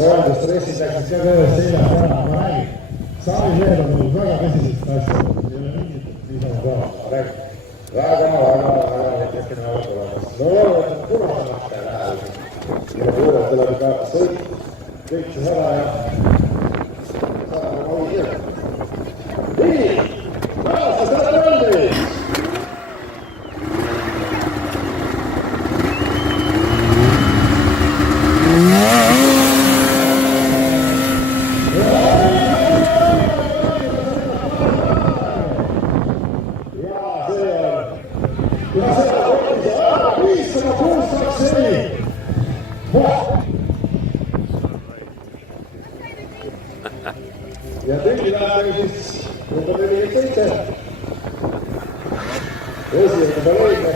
Soojendus stressis läksid ka töös seljas ära, ma räägin. Saali lehed on väga tõsised asjad, ei ole mingit niisama ka, ma räägin. Väga hetkene väga tulemas. No oled kurvamata ja läheb. Ja kuuled tuleb ka sõit, kõik see ära ja saab oma ohi kirja. Nii, naasta seda rolli! Ja tegi läheb siis number 47. Esimene Paleine.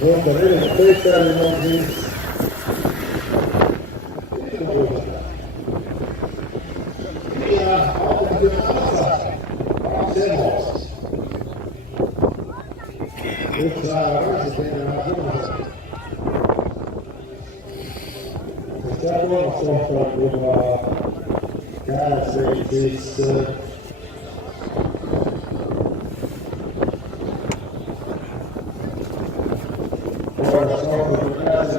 Number 47 on siis ja automatiivne kaasa. Kaks emoost. Üks läheb rõõsi, teine läheb rõõsi. Ja kolmas koht on juba käes siis kolmas koht on käes